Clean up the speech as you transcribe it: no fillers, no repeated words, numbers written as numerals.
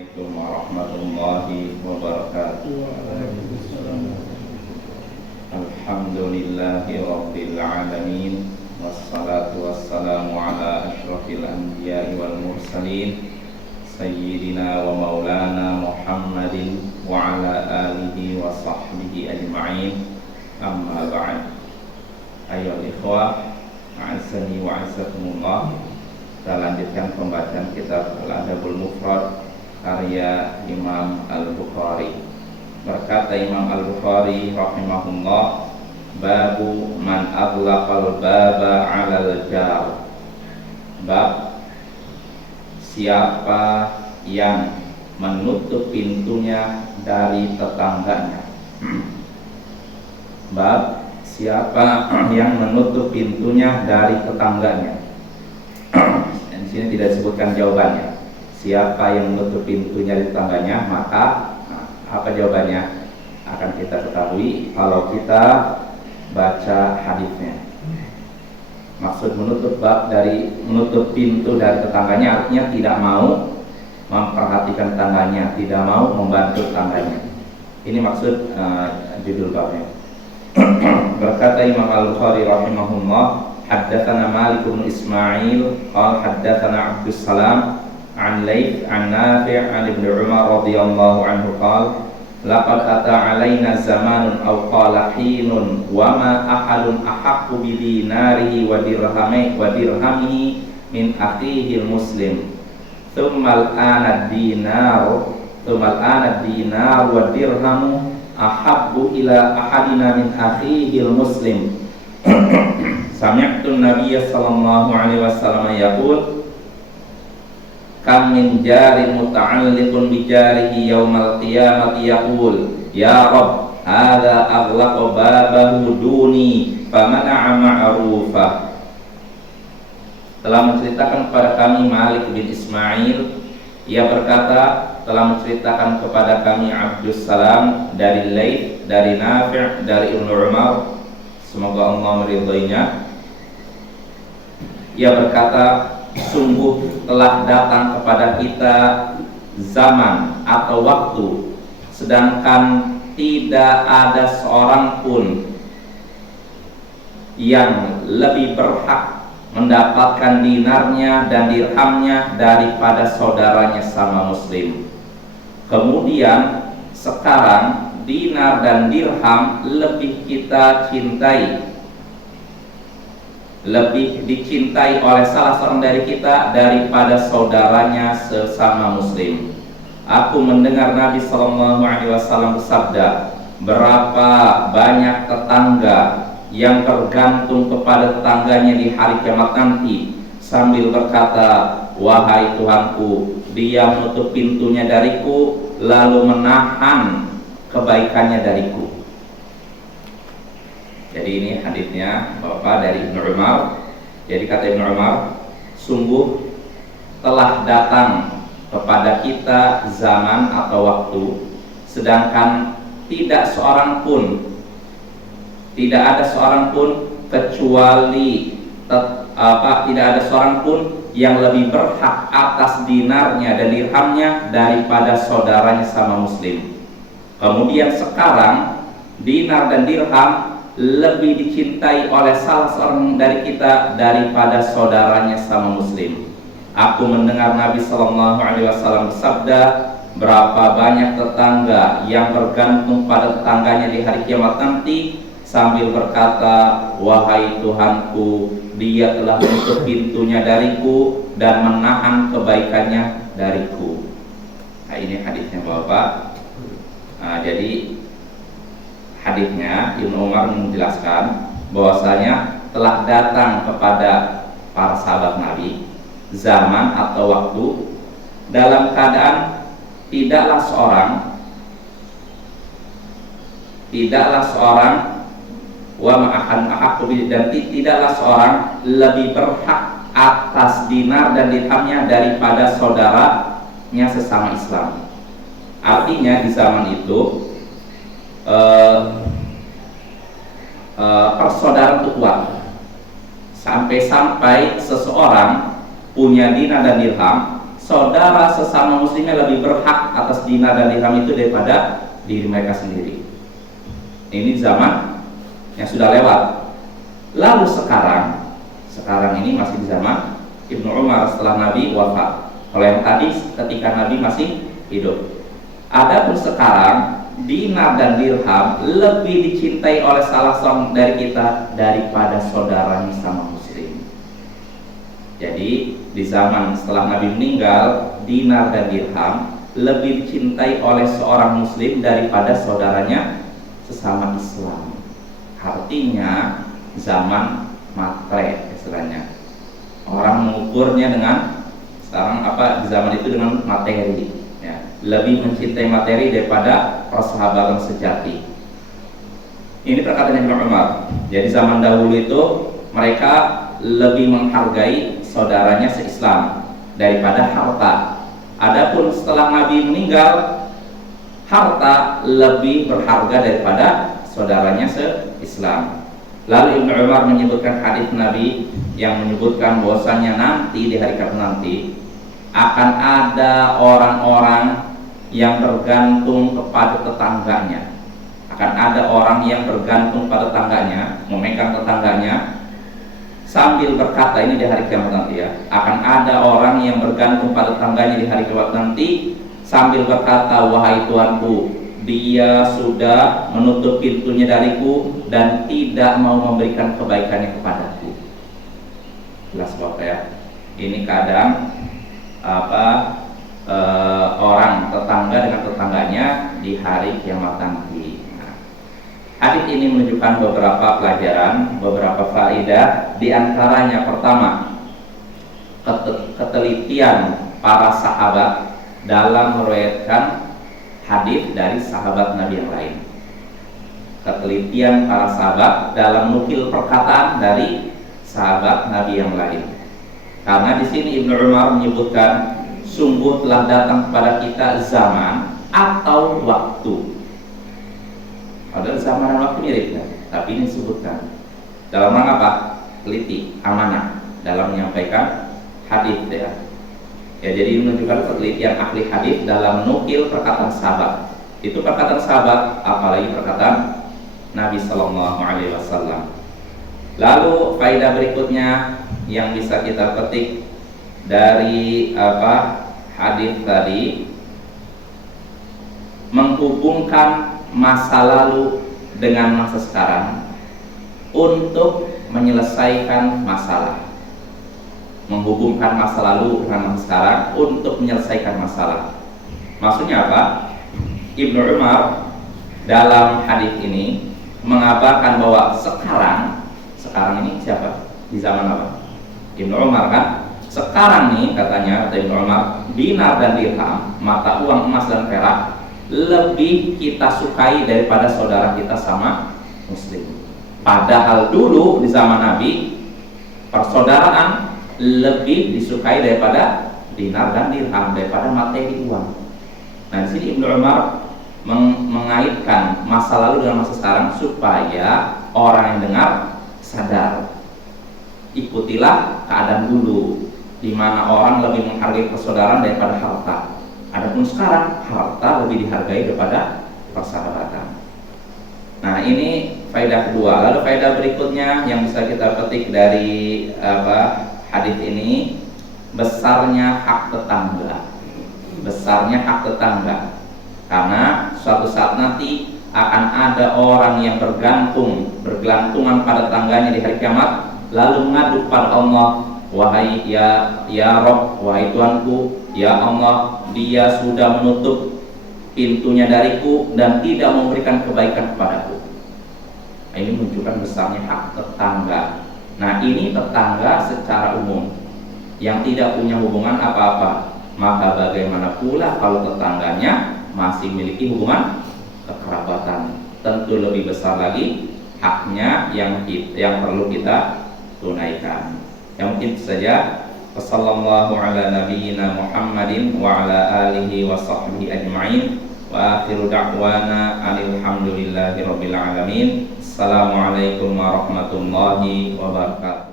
Assalamualaikum warahmatullahi wabarakatuh. Alhamdulillahi rabbil alamin, wassalatu wassalamu ala asyrafil anbiya'i wal mursalin, sayyidina wa maulana Muhammadin wa ala alihi wa sahbihi ajma'in. Amma ba'd. Ayyuhal ikhwah, a'azzani wa a'azzakumullah. Kita lanjutkan pembacaan kitab Al-Adabul Mufrad karya Imam Al-Bukhari. Berkata Imam Al-Bukhari rahimahullah, babu man aghlaqal baba 'alal jar. Bab siapa yang menutup pintunya dari tetangganya. Bab siapa yang menutup pintunya dari tetangganya. Di sini tidak disebutkan jawabannya. Siapa yang menutup pintunya di tetangganya, maka apa jawabannya akan kita ketahui kalau kita baca hadisnya. Maksud menutup bab dari menutup pintu dari tetangganya artinya tidak mau memperhatikan tetangganya, tidak mau membantu tetangganya. Ini maksud judul babnya. Berkata Imam Al-Bukhari rahimahullah, haddatsana Malik bin Ismail qala haddatsana Abdus Salam an Layth an Nafi' an Ibnu Umar radhiyallahu anhu qala laqad ata alaina zamanun aw qala hinun wa ma ahadun ahaqqu bi dinarihi wa dirhamihi min akhihi muslim thumma al-ana ad-dinar wa dirhamu ahabbu ila ahadina min akhihi muslim. Sami'tu an-nabiyya sallallahu alaihi wasallam yaqul kam min jarin muta'alliqun bi jarihi yaumal qiyamati yaqul ya rab hadza aghlaqa babahu duni famana'a ma'rufa. Telah menceritakan kepada kami Malik bin Ismail, ia berkata telah menceritakan kepada kami Abdus Salam dari Layth, dari Nafi', dari Ibnu Umar, semoga Allah meridhoinya. Ia berkata, sungguh telah datang kepada kita zaman atau waktu, sedangkan tidak ada seorang pun yang lebih berhak mendapatkan dinarnya dan dirhamnya daripada saudaranya sama muslim. Kemudian sekarang dinar dan dirham lebih kita cintai, lebih dicintai oleh salah seorang dari kita daripada saudaranya sesama muslim. Aku mendengar Nabi sallallahu alaihi wasallam bersabda, berapa banyak tetangga yang tergantung kepada tetangganya di hari kiamat nanti, sambil berkata, wahai Tuhanku, dia menutup pintunya dariku lalu menahan kebaikannya dariku. Jadi ini hadisnya Bapak dari Ibnu Umar. Jadi kata Ibnu Umar, sungguh telah datang kepada kita zaman atau waktu, sedangkan tidak ada seorang pun kecuali tidak ada seorang pun yang lebih berhak atas dinarnya dan dirhamnya daripada saudaranya sama muslim. Kemudian sekarang dinar dan dirham lebih dicintai oleh salah seorang dari kita daripada saudaranya sama muslim. Aku mendengar Nabi sallallahu alaihi wasallam bersabda, berapa banyak tetangga yang bergantung pada tetangganya di hari kiamat nanti, sambil berkata, wahai Tuhanku, dia telah menutup pintunya dariku dan menahan kebaikannya dariku. Nah, ini hadisnya Bapak. Jadi hadisnya Ibnu Umar menjelaskan bahwasanya telah datang kepada para sahabat Nabi zaman atau waktu dalam keadaan tidaklah seorang wa ma'ahan ahaqu dan tidaklah seorang lebih berhak atas dinar dan dirhamnya daripada saudaranya sesama Islam. Artinya di zaman itu persaudaraan itu kuat, sampai-sampai seseorang punya dinar dan dirham, saudara sesama muslimnya lebih berhak atas dinar dan dirham itu daripada diri mereka sendiri. Ini zaman yang sudah lewat. Lalu sekarang ini masih di zaman Ibnu Umar setelah Nabi wafat. Kalau yang tadi ketika Nabi masih hidup. Adapun sekarang dinar dan dirham lebih dicintai oleh salah seorang dari kita daripada saudaranya sama muslim. Jadi di zaman setelah Nabi meninggal, dinar dan dirham lebih dicintai oleh seorang muslim daripada saudaranya sesama Islam. Artinya zaman matre istilahnya. Orang mengukurnya dengan sekarang di zaman itu dengan materi, ya. Lebih mencintai materi daripada persahabatan sejati. Ini perkataan Ibnu Umar. Jadi zaman dahulu itu mereka lebih menghargai saudaranya se-Islam daripada harta. Adapun setelah Nabi meninggal, harta lebih berharga daripada saudaranya se-Islam. Lalu Ibnu Umar menyebutkan hadis Nabi yang menyebutkan bahwasanya nanti di hari kiamat nanti akan ada orang-orang yang bergantung kepada tetangganya. Akan ada orang yang bergantung pada tetangganya, memegang tetangganya sambil berkata, ini di hari kiamat nanti ya, akan ada orang yang bergantung pada tetangganya di hari kiamat nanti sambil berkata, wahai Tuanku, dia sudah menutup pintunya dariku dan tidak mau memberikan kebaikannya kepadaku. Jelas Bapak ya. Ini kadang orang tetangga dengan tetangganya di hari kiamat nanti. Nah, hadis ini menunjukkan beberapa pelajaran, beberapa faedah. Di antaranya pertama, ketelitian para sahabat dalam meriwayatkan hadis dari sahabat Nabi yang lain. Ketelitian para sahabat dalam nukil perkataan dari sahabat Nabi yang lain. Karena di sini Ibnu Umar menyebutkan sungguh telah datang kepada kita zaman atau waktu. Ada zaman dan waktu mirip kan? Tapi ini disebutkan dalam rangka apa? Teliti, amanah dalam menyampaikan hadis ya. Ya, jadi menunjukkan ketelitian ahli hadis dalam nukil perkataan sahabat. Itu perkataan sahabat, apalagi perkataan Nabi Sallallahu Alaihi Wasallam. Lalu faedah berikutnya yang bisa kita petik dari hadis tadi, menghubungkan masa lalu dengan masa sekarang untuk menyelesaikan masalah. Menghubungkan masa lalu dengan masa sekarang untuk menyelesaikan masalah. Maksudnya apa? Ibnu Umar dalam hadis ini mengabarkan bahwa sekarang ini siapa? Di zaman apa? Ibnu Umar kan? Sekarang nih katanya kata Ibnu Umar, dinar dan dirham, mata uang emas dan perak lebih kita sukai daripada saudara kita sama muslim. Padahal dulu di zaman Nabi persaudaraan lebih disukai daripada dinar dan dirham, daripada materi uang. Nah, di sini Ibnu Umar mengaitkan masa lalu dengan masa sekarang supaya orang yang dengar sadar. Ikutilah keadaan dulu, di mana orang lebih menghargai persaudaraan daripada harta. Adapun sekarang harta lebih dihargai daripada persahabatan. Nah, ini faedah kedua. Lalu faedah berikutnya yang bisa kita petik dari hadis ini, besarnya hak tetangga. Besarnya hak tetangga. Karena suatu saat nanti akan ada orang yang bergelantungan pada tetangganya di hari kiamat, lalu mengadu pada Allah, wahai ya Rob, wahai Tuanku, ya Allah, dia sudah menutup pintunya dariku dan tidak memberikan kebaikan kepadaku. Nah, ini menunjukkan besarnya hak tetangga. Nah, ini tetangga secara umum yang tidak punya hubungan apa-apa. Maka bagaimana pula kalau tetangganya masih memiliki hubungan kekerabatan? Tentu lebih besar lagi haknya yang perlu kita tunaikan. Yang mungkin saja. Wassallallahu ala nabiyyina Muhammadin wa ala alihi wa sahbihi ajma'in. Wa akhiru da'wana alhamdulillahi rabbil alamin. Assalamualaikum warahmatullahi wabarakatuh.